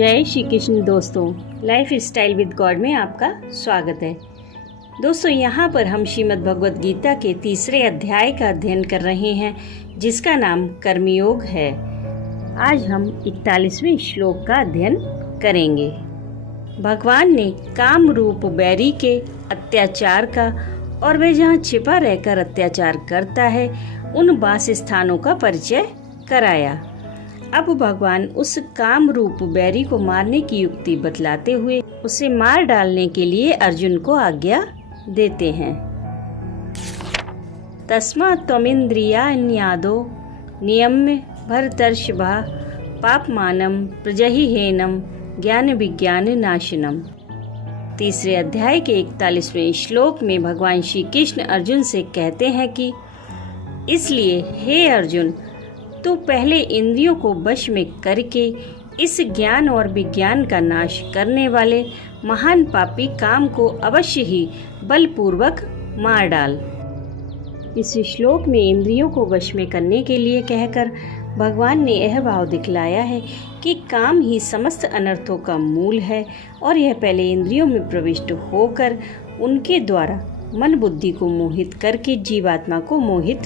जय श्री कृष्ण दोस्तों, life style with God में आपका स्वागत है। दोस्तों, यहाँ पर हम श्रीमद् भगवद गीता के तीसरे अध्याय का अध्ययन कर रहे हैं, जिसका नाम कर्मयोग है। आज हम 41वें श्लोक का अध्ययन करेंगे। भगवान ने काम रूप बैरी के अत्याचार का और वह जहाँ छिपा रहकर अत्याचार करता है उन वास स्थानों का परिचय कराया। अब भगवान उस काम रूप बैरी को मारने की युक्ति बतलाते हुए उसे मार डालने के लिए अर्जुन को आज्ञा देते हैं। तस्मात् त्वमिन्द्रियाण्यादो नियम्य भरतर्षभा पापमानं प्रजहिहेनं ज्ञान विज्ञान नाशनम। तीसरे अध्याय के 41वें श्लोक में भगवान श्री कृष्ण अर्जुन से कहते हैं कि इसलिए हे अर्जुन, तो पहले इंद्रियों को वश में करके इस ज्ञान और विज्ञान का नाश करने वाले महान पापी काम को अवश्य ही बलपूर्वक मार डाल। इस श्लोक में इंद्रियों को वश में करने के लिए कहकर भगवान ने यह भाव दिखलाया है कि काम ही समस्त अनर्थों का मूल है और यह पहले इंद्रियों में प्रविष्ट होकर उनके द्वारा मन बुद्धि को मोहित करके जीवात्मा को मोहित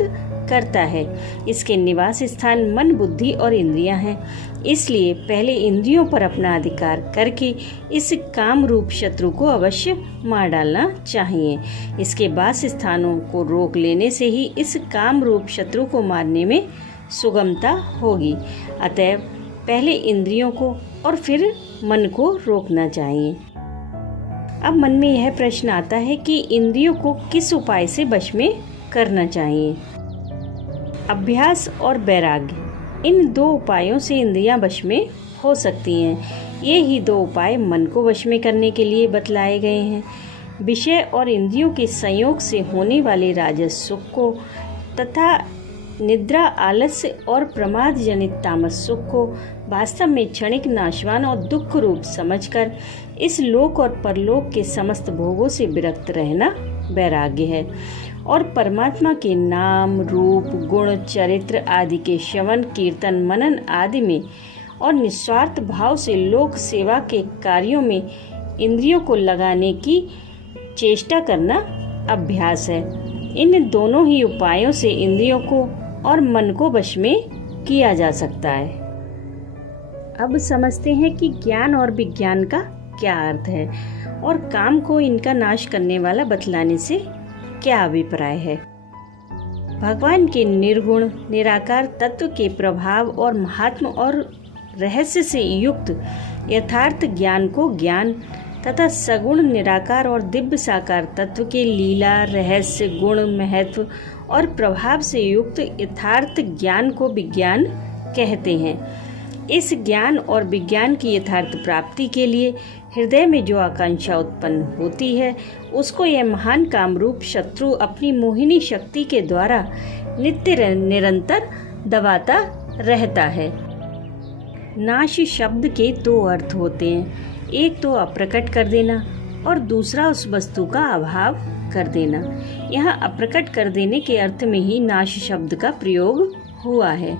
करता है। इसके निवास स्थान मन बुद्धि और इंद्रियां हैं। इसलिए पहले इंद्रियों पर अपना अधिकार करके इस काम रूप शत्रु को अवश्य मार डालना चाहिए। इसके वास स्थानों को रोक लेने से ही इस काम रूप शत्रु को मारने में सुगमता होगी। अतः पहले इंद्रियों को और फिर मन को रोकना चाहिए। अब मन में यह प्रश्न आता है कि इंद्रियों को किस उपाय से वश में करना चाहिए। अभ्यास और वैराग्य, इन दो उपायों से इंद्रियां वश में हो सकती हैं। ये ही दो उपाय मन को वश में करने के लिए बतलाए गए हैं। विषय और इंद्रियों के संयोग से होने वाले राजस सुख को तथा निद्रा, आलस्य और प्रमाद जनित तामस सुख को वास्तव में क्षणिक, नाशवान और दुख रूप समझकर इस लोक और परलोक के समस्त भोगों से विरक्त रहना वैराग्य है। और परमात्मा के नाम, रूप, गुण, चरित्र आदि के श्रवण, कीर्तन, मनन आदि में और निस्वार्थ भाव से लोक सेवा के कार्यों में इंद्रियों को लगाने की चेष्टा करना अभ्यास है। इन दोनों ही उपायों से इंद्रियों को और मन को वश में किया जा सकता है। अब समझते हैं कि ज्ञान और विज्ञान का क्या अर्थ है और काम को इनका नाश करने वाला बतलाने से क्या अभिप्राय है। भगवान के निर्गुण निराकार तत्व के प्रभाव और महात्म और रहस्य से युक्त यथार्थ ज्ञान को ज्ञान तथा सगुण निराकार और दिव्य साकार तत्व के लीला, रहस्य, गुण, महत्व और प्रभाव से युक्त यथार्थ ज्ञान को विज्ञान कहते हैं। इस ज्ञान और विज्ञान की यथार्थ प्राप्ति के लिए हृदय में जो आकांक्षा उत्पन्न होती है उसको यह महान कामरूप शत्रु अपनी मोहिनी शक्ति के द्वारा नित्य निरंतर दबाता रहता है। नाश शब्द के दो अर्थ होते हैं, एक तो अप्रकट कर देना और दूसरा उस वस्तु का अभाव कर देना। यहाँ अप्रकट कर देने के अर्थ में ही नाश शब्द का प्रयोग हुआ है,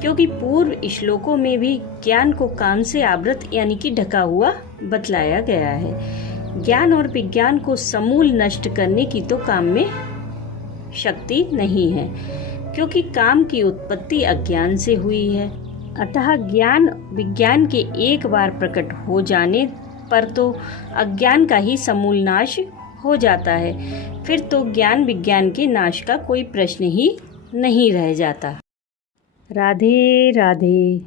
क्योंकि पूर्व श्लोकों में भी ज्ञान को काम से आवृत यानी कि ढका हुआ बतलाया गया है। ज्ञान और विज्ञान को समूल नष्ट करने की तो काम में शक्ति नहीं है, क्योंकि काम की उत्पत्ति अज्ञान से हुई है। अतः ज्ञान विज्ञान के एक बार प्रकट हो जाने पर तो अज्ञान का ही समूल नाश हो जाता है। फिर तो ज्ञान विज्ञान के नाश का कोई प्रश्न ही नहीं रह जाता। राधे राधे।